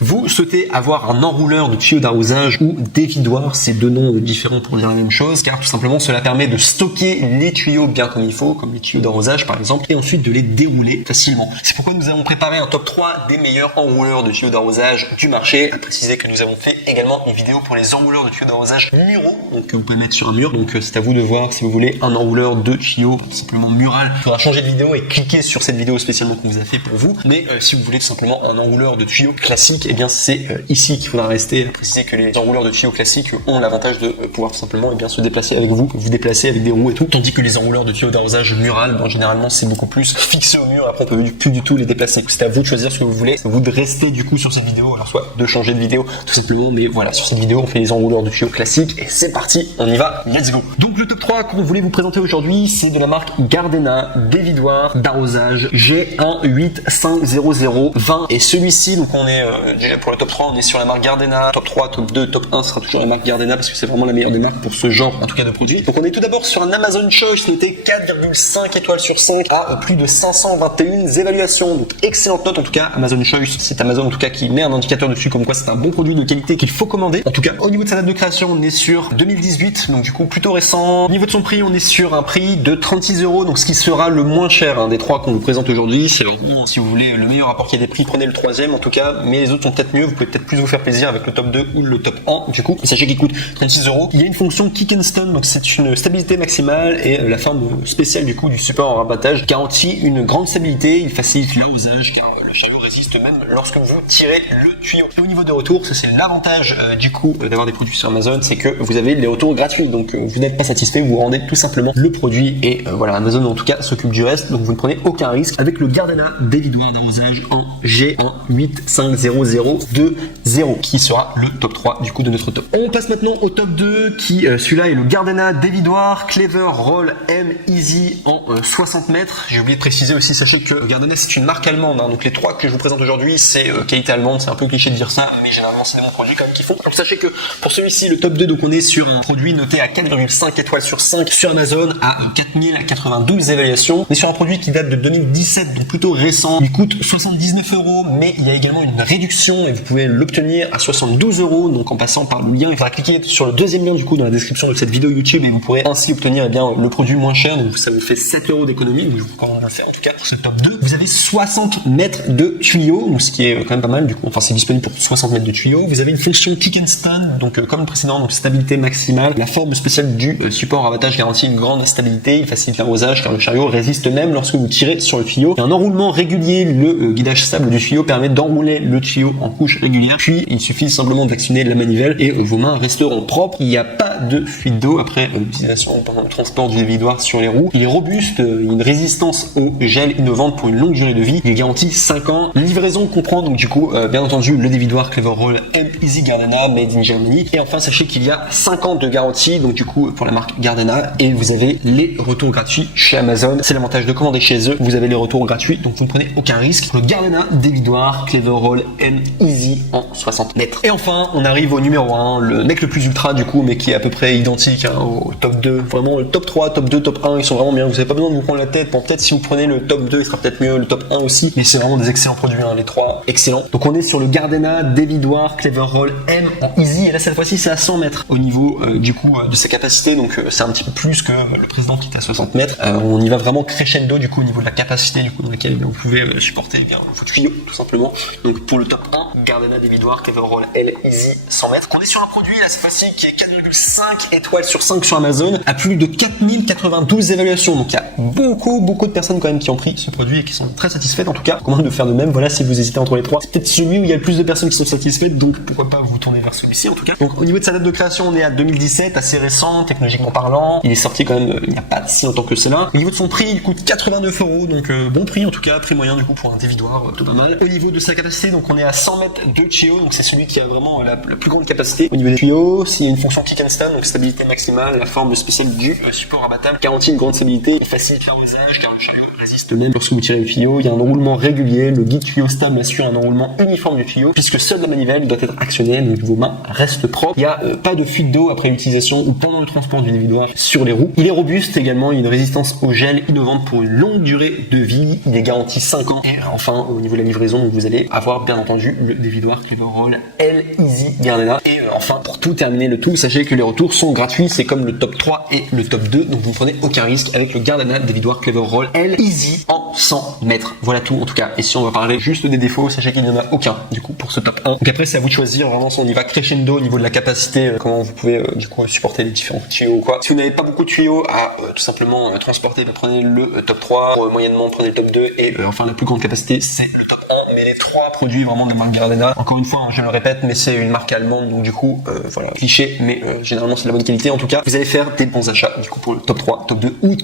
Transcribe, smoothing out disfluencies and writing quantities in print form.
Vous souhaitez avoir un enrouleur de tuyaux d'arrosage ou dévidoir, c'est deux noms différents pour dire la même chose, car tout simplement cela permet de stocker les tuyaux bien comme il faut, comme les tuyaux d'arrosage par exemple, et ensuite de les dérouler facilement. C'est pourquoi nous avons préparé un top 3 des meilleurs enrouleurs de tuyaux d'arrosage du marché. À préciser que nous avons fait également une vidéo pour les enrouleurs de tuyaux d'arrosage muraux, donc que vous pouvez mettre sur un mur, donc c'est à vous de voir si vous voulez un enrouleur de tuyaux tout simplement mural. Il faudra changer de vidéo et cliquer sur cette vidéo spécialement qu'on vous a fait pour vous, mais si vous voulez tout simplement un enrouleur de tuyaux classique, et bien c'est ici qu'il faudra rester. Préciser que les enrouleurs de tuyaux classiques ont l'avantage de pouvoir tout simplement se déplacer avec vous déplacer avec des roues et tout, tandis que les enrouleurs de tuyaux d'arrosage mural, généralement c'est beaucoup plus fixé au mur, après on peut plus du tout les déplacer. C'est à vous de choisir ce que vous voulez, c'est à vous de rester du coup sur cette vidéo, alors soit de changer de vidéo tout simplement, mais voilà, sur cette vidéo on fait les enrouleurs de tuyaux classiques et c'est parti, on y va, let's go. Donc le top 3 qu'on voulait vous présenter aujourd'hui, c'est de la marque Gardena, dévidoir d'arrosage G1850020, et celui-ci, donc on est déjà pour le top 3, on est sur la marque Gardena. Top 3, top 2, top 1 sera toujours la marque Gardena parce que c'est vraiment la meilleure des marques pour ce genre en tout cas de produit. Donc on est tout d'abord sur un Amazon Choice noté 4,5 étoiles sur 5 à plus de 521 évaluations. Donc excellente note en tout cas. Amazon Choice, c'est Amazon en tout cas qui met un indicateur dessus comme quoi c'est un bon produit de qualité qu'il faut commander. En tout cas au niveau de sa date de création, on est sur 2018, donc du coup plutôt récent. Au niveau de son prix, on est sur un prix de 36 €, donc ce qui sera le moins cher des trois qu'on vous présente aujourd'hui. C'est vraiment, si vous voulez le meilleur rapport qui est des prix, prenez le troisième en tout cas, mais les autres sont peut-être mieux. Vous pouvez peut-être plus vous faire plaisir avec le top 2 ou le top 1 du coup. Sachez qu'il coûte 36 €. Il y a une fonction kick and stun, donc c'est une stabilité maximale, et la forme spéciale du coup du support en rabattage garantit une grande stabilité. Il facilite l'arrosage car le chariot résiste même lorsque vous tirez le tuyau. Et au niveau de retour, ça c'est l'avantage du coup d'avoir des produits sur Amazon, c'est que vous avez les retours gratuits, donc vous n'êtes pas satisfait, vous rendez tout simplement le produit, et voilà, Amazon en tout cas s'occupe du reste, donc vous ne prenez aucun risque avec le Gardena dévidoir d'arrosage en G1850020 qui sera le top 3 du coup de notre top. On passe maintenant au top 2 qui celui-là est le Gardena dévidoir Clever Roll M Easy en 60 mètres. J'ai oublié de préciser aussi, sachez que Gardena c'est une marque allemande, donc les trois que je vous présente aujourd'hui c'est qualité allemande, c'est un peu cliché de dire ça, mais généralement c'est des bons produits quand même qu'ils font. Donc sachez que pour celui-ci, le top 2, donc on est sur un produit noté à 4,5 étoiles sur 5 sur Amazon à 4092 évaluations. On est sur un produit qui date de 2017, donc plutôt récent. Il coûte 79 €, mais il y a également une réduction et vous pouvez l'obtenir à 72 €, donc en passant par le lien. Il faudra cliquer sur le deuxième lien du coup dans la description de cette vidéo YouTube et vous pourrez ainsi obtenir le produit moins cher, donc ça vous fait 7 € d'économie, donc je vous recommande de le faire en tout cas pour ce top 2. Vous avez 60 mètres de tuyaux, donc ce qui est quand même pas mal du coup, enfin c'est disponible pour 60 mètres de tuyaux. Vous avez une fonction kick and stun, donc comme le précédent, donc stabilité maximale. La forme spéciale du support à rabattage garantit une grande stabilité, il facilite l'arrosage car le chariot résiste même lorsque vous tirez sur le tuyau. Et un enroulement régulier, le guidage stable du tuyau permet d'enrouler le tuyau en couche régulière, puis il suffit simplement d'actionner la manivelle et vos mains resteront propres. Il n'y a pas de fuite d'eau après l'utilisation pendant le transport du dévidoir sur les roues. Il est robuste, il a une résistance au gel innovante pour une longue durée de vie. Il est garanti 5 ans. La livraison comprend donc du coup bien entendu le dévidoir Clever Roll M Easy Gardena made in Germany, et enfin sachez qu'il y a 5 ans de garantie donc du coup pour la marque Gardena, et vous avez les retours gratuits chez Amazon. C'est l'avantage de commander chez eux, vous avez les retours gratuits, donc vous ne prenez aucun risque. Le Gardena dévidoir Clever Roll M Easy en 60 mètres. Et enfin on arrive au numéro 1, le mec le plus ultra du coup, mais qui est à peu près identique au top 2. Vraiment le top 3, top 2, top 1 ils sont vraiment bien, vous n'avez pas besoin de vous prendre la tête. Bon, peut-être si vous prenez le top 2 il sera peut-être mieux, le top 1 aussi, mais c'est vraiment des excellents produits, les trois excellents. Donc on est sur le Gardena dévidoir Clever Roll M en Easy, et là cette fois-ci c'est à 100 mètres au niveau du coup de sa capacité, donc c'est un petit peu plus que le précédent qui était à 60 mètres. On y va vraiment crescendo du coup au niveau de la capacité du coup dans laquelle vous pouvez supporter vos tuyaux tout simplement. Donc pour le top 1, Gardena dévidoir Clever Roll L Easy 100 mètres. On est sur un produit là cette fois-ci qui est 4,5 étoiles sur 5 sur Amazon à plus de 4092 évaluations. Donc il y a beaucoup de personnes quand même qui ont pris ce produit et qui sont très satisfaites. En tout cas, recommande de faire de même. Voilà, si vous hésitez entre les trois, c'est peut-être celui où il y a le plus de personnes qui sont satisfaites, donc pourquoi pas vous tourner vers celui-ci en tout cas. Donc au niveau de sa date de création, on est à 2017, assez récent technologiquement parlant. Il est sorti quand même il n'y a pas si longtemps que cela. Au niveau de son prix, il coûte 89 €, donc bon prix en tout cas, prix moyen du coup pour un dévidoir, tout pas mal. Au niveau de sa capacité, donc on est à 100 mètres de tuyau, donc c'est celui qui a vraiment la plus grande capacité. Au niveau des tuyaux, s'il y a une fonction kick and stand, donc stabilité maximale, la forme spéciale du support rabattable garantit une grande stabilité, il facilite l'arrosage car le chariot résiste même lorsque vous tirez le tuyau. Il y a un enroulement régulier, le guide tuyau stable assure un enroulement uniforme du tuyau puisque seule la manivelle doit être actionnée, donc vos mains restent propres. Il n'y a pas de fuite d'eau après l'utilisation ou pendant le transport du dévidoir sur les roues. Il est robuste également, il y a une résistance au gel innovante pour une longue durée de vie. Il est garanti 5 ans. Et enfin, au niveau de la livraison, vous allez avoir bien entendu le dévidoir Clever Roll L Easy Gardena. Et enfin, pour tout terminer le tout, sachez que les retours sont gratuits. C'est comme le top 3 et le top 2. Donc vous ne prenez aucun risque avec le Gardena dévidoir Clever Roll L Easy en 100 mètres. Voilà tout en tout cas. Et si on va parler juste des défauts, sachez qu'il n'y en a aucun du coup pour ce top 1. Donc après, c'est à vous de choisir vraiment si on y va crescendo au niveau de la capacité, comment vous pouvez du coup supporter les différents tuyaux ou quoi. Si vous n'avez pas beaucoup de tuyaux à tout simplement transporter, prenez le top 3, moyennement prenez le top 2 et enfin la plus grande capacité c'est le top 1. Mais les trois produits vraiment de la marque Gardena, encore une fois je le répète, mais c'est une marque allemande donc du coup voilà, cliché, mais généralement c'est de la bonne qualité. En tout cas vous allez faire des bons achats du coup pour le top 3, top 2 ou